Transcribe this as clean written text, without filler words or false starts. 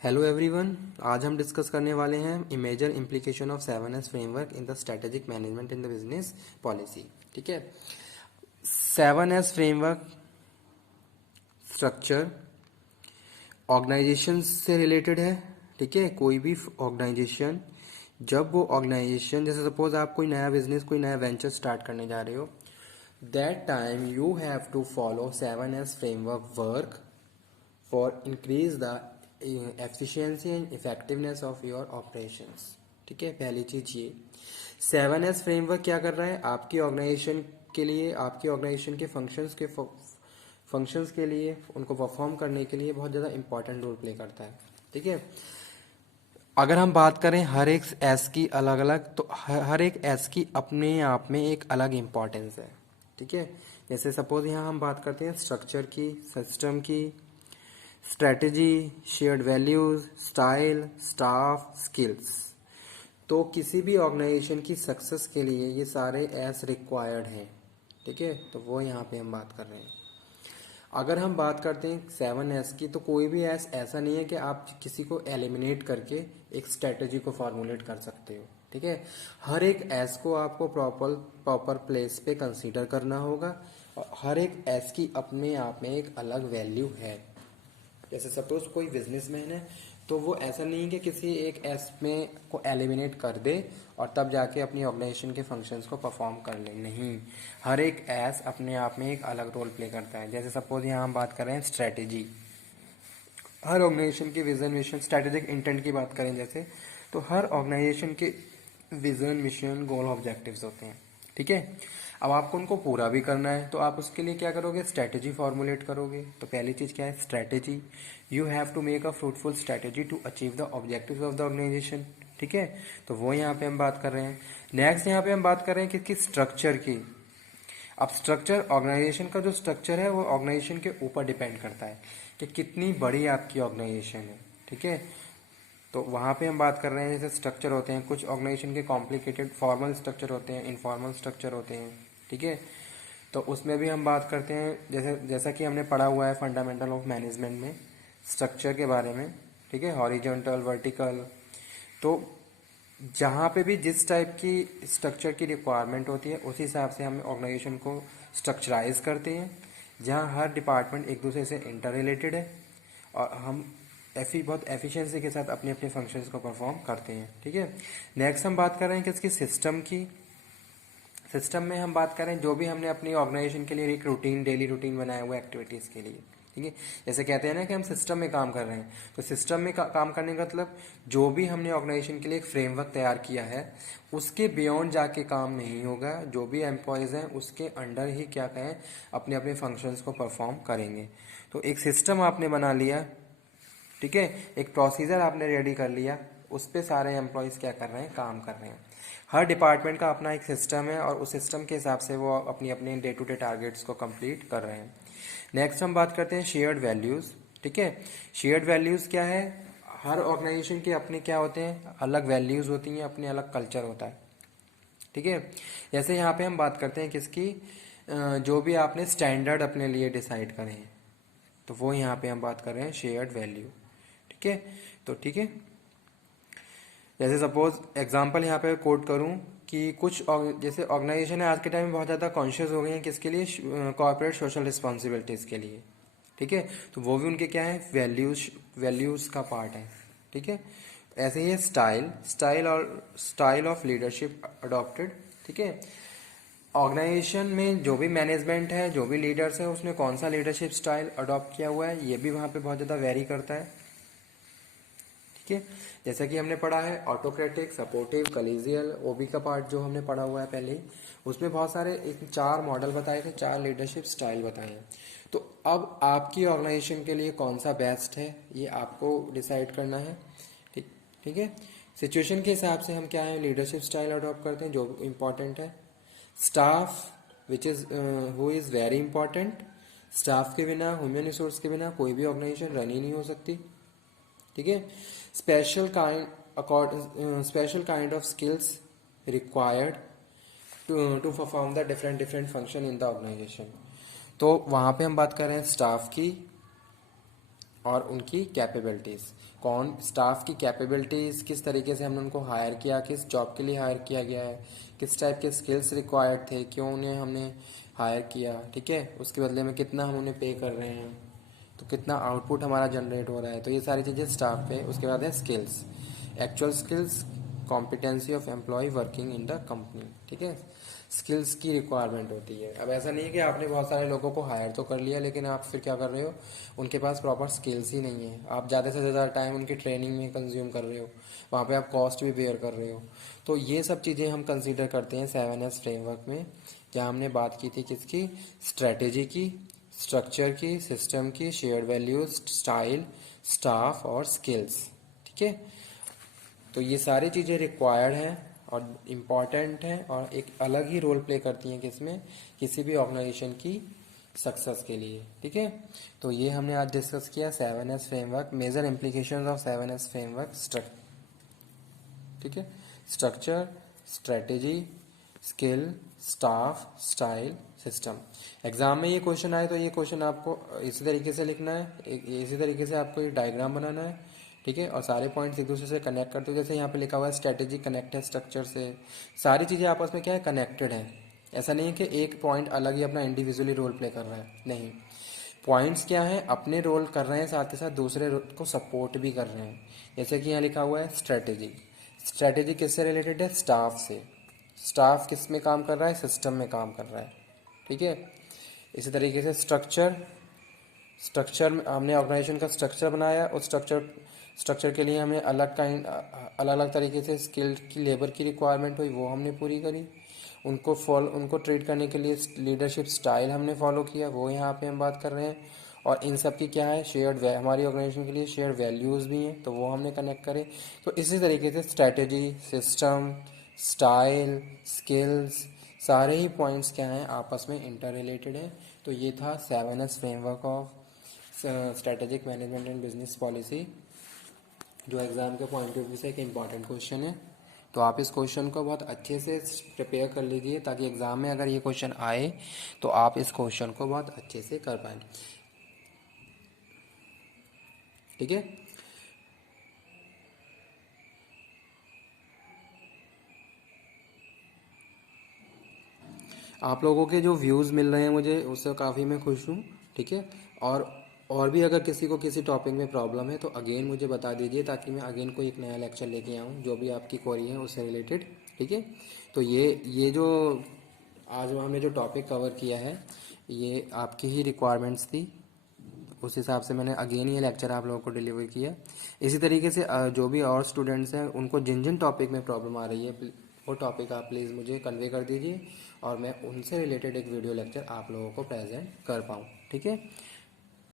Hello everyone. आज हम discuss करने वाले हैं major implication of 7S framework in the strategic management in the business policy. ठीक है। 7S फ्रेमवर्क स्ट्रक्चर ऑर्गेनाइजेशन से रिलेटेड है। ठीक है। कोई भी ऑर्गेनाइजेशन, जब वो ऑर्गेनाइजेशन, जैसे सपोज आप कोई नया बिजनेस, कोई नया वेंचर स्टार्ट करने जा रहे हो, that time you have to follow 7S framework work for increase the efficiency and effectiveness of your operations. ठीक है। पहली चीज ये 7S फ्रेमवर्क क्या कर रहा है आपकी ऑर्गेनाइजेशन के लिए, आपकी ऑर्गेनाइजेशन के फंक्शंस के लिए, उनको परफॉर्म करने के लिए बहुत ज़्यादा इंपॉर्टेंट रोल प्ले करता है। ठीक है। अगर हम बात करें हर एक एस की अलग अलग, तो हर एक एस की अपने आप में एक अलग इम्पॉर्टेंस है। ठीक है। जैसे सपोज यहाँ हम बात करते हैं स्ट्रक्चर की, सिस्टम की, strategy, shared values, style, staff, skills. तो किसी भी ऑर्गेनाइजेशन की सक्सेस के लिए ये सारे एस रिक्वायर्ड हैं। ठीक है। तो वो यहाँ पे हम बात कर रहे हैं। अगर हम बात करते हैं 7S की, तो कोई भी एस ऐसा नहीं है कि आप किसी को एलिमिनेट करके एक स्ट्रेटजी को फॉर्मुलेट कर सकते हो। ठीक है। हर एक एस को आपको प्रॉपर प्लेस पे कंसीडर करना होगा, और हर एक एस की अपने आप में एक अलग वैल्यू है। जैसे सपोज कोई बिजनेसमैन है, तो वो ऐसा नहीं है कि किसी एक एस में को एलिमिनेट कर दे और तब जाके अपनी ऑर्गेनाइजेशन के फंक्शंस को परफॉर्म कर ले। नहीं, हर एक एस अपने आप में एक अलग रोल प्ले करता है। जैसे सपोज यहाँ हम बात कर रहे हैं स्ट्रेटेजी, हर ऑर्गेनाइजेशन की विजन मिशन, स्ट्रेटेजिक इंटेंट की बात करें जैसे, तो हर ऑर्गेनाइजेशन के विजन मिशन गोल ऑब्जेक्टिव्स होते हैं। ठीक है। अब आपको उनको पूरा भी करना है, तो आप उसके लिए क्या करोगे, स्ट्रेटेजी फॉर्मुलेट करोगे। तो पहली चीज क्या है, strategy. You have to make a fruitful strategy to achieve the objectives of the organisation. ठीक है। तो वो यहाँ पे हम बात कर रहे हैं। नेक्स्ट यहाँ पे हम बात कर रहे हैं किसकी, स्ट्रक्चर की। अब स्ट्रक्चर, ऑर्गेनाइजेशन का जो स्ट्रक्चर है वो ऑर्गेनाइजेशन के ऊपर डिपेंड करता है कि कितनी बड़ी आपकी ऑर्गेनाइजेशन है। ठीक है। तो वहाँ पे हम बात कर रहे हैं, जैसे स्ट्रक्चर होते हैं कुछ ऑर्गेनाइजेशन के, कॉम्प्लिकेटेड फॉर्मल स्ट्रक्चर होते हैं, इनफॉर्मल स्ट्रक्चर होते हैं। ठीक है। तो उसमें भी हम बात करते हैं, जैसा कि हमने पढ़ा हुआ है फंडामेंटल ऑफ मैनेजमेंट में स्ट्रक्चर के बारे में। ठीक है। Horizontal, vertical. तो जहाँ पे भी जिस टाइप की स्ट्रक्चर की रिक्वायरमेंट होती है, उस हिसाब से हम ऑर्गेनाइजेशन को स्ट्रक्चराइज करते हैं, जहाँ हर डिपार्टमेंट एक दूसरे से इंटर रिलेटेड है, और हम बहुत एफिशिएंसी के साथ अपने अपने फंक्शंस को परफॉर्म करते हैं। ठीक है। नेक्स्ट हम बात कर रहे हैं किसकी, सिस्टम की। सिस्टम में हम बात करें जो भी हमने अपनी ऑर्गेनाइजेशन के लिए एक रूटीन, डेली रूटीन बनाया हुआ एक्टिविटीज़ के लिए। ठीक है। जैसे कहते हैं ना कि हम सिस्टम में काम कर रहे हैं, तो सिस्टम में काम करने का मतलब जो भी हमने ऑर्गेनाइजेशन के लिए एक फ्रेमवर्क तैयार किया है, उसके बियॉन्ड जाके काम नहीं होगा। जो भी एम्प्लॉयज़ हैं उसके अंडर ही क्या कहें, अपने अपने फंक्शंस को परफॉर्म करेंगे। तो एक सिस्टम आपने बना लिया। ठीक है। एक प्रोसीजर आपने रेडी कर लिया, उस पर सारे एम्प्लॉयज़ क्या कर रहे हैं, काम कर रहे हैं। हर डिपार्टमेंट का अपना एक सिस्टम है, और उस सिस्टम के हिसाब से वो अपनी अपनी डे टू डे टारगेट्स को कंप्लीट कर रहे हैं। नेक्स्ट हम बात करते हैं शेयर्ड वैल्यूज़। ठीक है। शेयर्ड वैल्यूज़ क्या है, हर ऑर्गेनाइजेशन के अपने क्या होते हैं, अलग वैल्यूज़ होती हैं, अपने अलग कल्चर होता है। ठीक है। जैसे यहाँ पे हम बात करते हैं किसकी, जो भी आपने स्टैंडर्ड अपने लिए डिसाइड करें हैं, तो वो यहाँ पे हम बात कर रहे हैं शेयर्ड वैल्यू। ठीक है। तो ठीक है, जैसे सपोज एग्जांपल यहाँ पे कोट करूँ कि जैसे ऑर्गेनाइजेशन है आज के टाइम में बहुत ज़्यादा कॉन्शियस हो गए हैं किसके लिए, कॉर्पोरेट सोशल रिस्पॉन्सिबिलिटीज़ के लिए। ठीक है। तो वो भी उनके क्या है, वैल्यूज़ का पार्ट है। ठीक है। ऐसे ही है स्टाइल ऑफ लीडरशिप अडॉप्टेड। ठीक है। ऑर्गेनाइजेशन में जो भी मैनेजमेंट है, जो भी लीडर्स है, उसने कौन सा लीडरशिप स्टाइल अडॉप्ट किया हुआ है, ये भी वहाँ पे बहुत ज़्यादा वेरी करता है। ठीक है। जैसा कि हमने पढ़ा है ऑटोक्रेटिक, सपोर्टिव, कलीजियल, ओबी का पार्ट जो हमने पढ़ा हुआ है पहले ही, उसमें बहुत सारे एक 4 मॉडल बताए थे, 4 लीडरशिप स्टाइल बताए हैं। तो अब आपकी ऑर्गेनाइजेशन के लिए कौन सा बेस्ट है, ये आपको डिसाइड करना है। ठीक ठीक है। सिचुएशन के हिसाब से हम क्या है, लीडरशिप स्टाइल अडॉप्ट करते हैं जो इम्पोर्टेंट है। Staff which is who is very important. Staff के बिना, ह्यूमन रिसोर्स के बिना कोई भी ऑर्गेनाइजेशन रन ही नहीं हो सकती। ठीक है। Special kind of skills required to perform the different different function in the organisation. तो वहाँ पे हम बात कर रहे हैं स्टाफ की, और उनकी कैपेबिलिटीज़, कौन स्टाफ की कैपेबिलिटीज़, किस तरीके से हमने उनको हायर किया, किस जॉब के लिए हायर किया गया है, किस टाइप के स्किल्स रिक्वायर्ड थे, क्यों उन्हें हमने हायर किया, ठीक है, उसके बदले में कितना हम उन्हें पे कर रहे हैं, तो कितना आउटपुट हमारा जनरेट हो रहा है, तो ये सारी चीज़ें स्टाफ पे। उसके बाद है skills, actual skills, competency of employ working in the company, ठीक है, स्किल्स की रिक्वायरमेंट होती है। अब ऐसा नहीं है कि आपने बहुत सारे लोगों को हायर तो कर लिया लेकिन आप फिर क्या कर रहे हो, उनके पास प्रॉपर स्किल्स ही नहीं है, आप ज़्यादा से ज़्यादा टाइम उनकी ट्रेनिंग में कंज्यूम कर रहे हो, वहाँ पे आप कॉस्ट भी बेयर कर रहे हो। तो ये सब चीज़ें हम कंसीडर करते हैं 7S फ्रेमवर्क में, जहाँ हमने बात की थी किसकी, स्ट्रैटेजी की, स्ट्रक्चर की, सिस्टम की, शेयर्ड वैल्यूज, स्टाइल, स्टाफ और स्किल्स, ठीक है। तो ये सारी चीज़ें रिक्वायर्ड हैं और इम्पॉर्टेंट हैं और एक अलग ही रोल प्ले करती हैं किसमें, किसी भी ऑर्गेनाइजेशन की सक्सेस के लिए, ठीक है। तो ये हमने आज डिस्कस किया 7S framework, major implications of 7S framework, ठीक है, structure, strategy, skill, staff, style, system. Exam में ये क्वेश्चन आए तो ये क्वेश्चन आपको इसी तरीके से लिखना है, इसी तरीके से आपको ये डायग्राम बनाना है, ठीक है, और सारे पॉइंट्स एक दूसरे से कनेक्ट करते हो, जैसे यहाँ पे लिखा हुआ है स्ट्रेटेजी कनेक्ट है स्ट्रक्चर से, सारी चीज़ें आपस में क्या है, कनेक्टेड है। ऐसा नहीं है कि एक पॉइंट अलग ही अपना इंडिविजुअली रोल प्ले कर रहा है, नहीं, पॉइंट्स क्या है, अपने रोल कर रहे हैं, साथ ही साथ दूसरे को सपोर्ट भी कर रहे हैं। जैसे कि यहाँ लिखा हुआ है स्ट्रेटेजी, स्ट्रेटेजी किससे रिलेटेड है, स्टाफ से, स्टाफ किस में काम कर रहा है, सिस्टम में काम कर रहा है, ठीक है। इसी तरीके से स्ट्रक्चर, स्ट्रक्चर में हमने ऑर्गेनाइजेशन का स्ट्रक्चर बनाया, उस स्ट्रक्चर के लिए हमें अलग अलग तरीके से स्किल की लेबर की रिक्वायरमेंट हुई, वो हमने पूरी करी। उनको ट्रीट करने के लिए लीडरशिप स्टाइल हमने फॉलो किया, वो यहाँ पे हम बात कर रहे हैं। और इन सब की क्या है, हमारी ऑर्गेनाइजेशन के लिए शेयर्ड वैल्यूज़ भी हैं, तो वो हमने कनेक्ट करे। तो इसी तरीके से स्ट्रैटेजी, सिस्टम, स्टाइल, स्किल्स, सारे ही पॉइंट्स क्या हैं, आपस में इंटर रिलेटेड हैं। तो ये था 7S framework of strategic management and business policy, जो एग्ज़ाम के पॉइंट ऑफ व्यू से एक इम्पॉर्टेंट क्वेश्चन है। तो आप इस क्वेश्चन को बहुत अच्छे से प्रिपेयर कर लीजिए, ताकि एग्ज़ाम में अगर ये क्वेश्चन आए तो आप इस क्वेश्चन को बहुत अच्छे से कर पाएँ, ठीक है। आप लोगों के जो व्यूज़ मिल रहे हैं मुझे, उससे काफ़ी मैं खुश हूँ, ठीक है। और भी अगर किसी को किसी टॉपिक में प्रॉब्लम है तो अगेन मुझे बता दीजिए, ताकि मैं अगेन कोई एक नया लेक्चर लेके आऊँ जो भी आपकी क्वेरी है उससे रिलेटेड, ठीक है। तो ये जो आज हमने जो टॉपिक कवर किया है, ये आपकी ही रिक्वायरमेंट्स थी, उस हिसाब से मैंने अगेन ये लेक्चर आप लोगों को डिलीवर किया। इसी तरीके से जो भी और स्टूडेंट्स हैं उनको जिन जिन टॉपिक में प्रॉब्लम आ रही है, वो टॉपिक आप प्लीज़ मुझे कन्वे कर दीजिए और मैं उनसे रिलेटेड एक वीडियो लेक्चर आप लोगों को प्रेजेंट कर पाऊँ, ठीक है।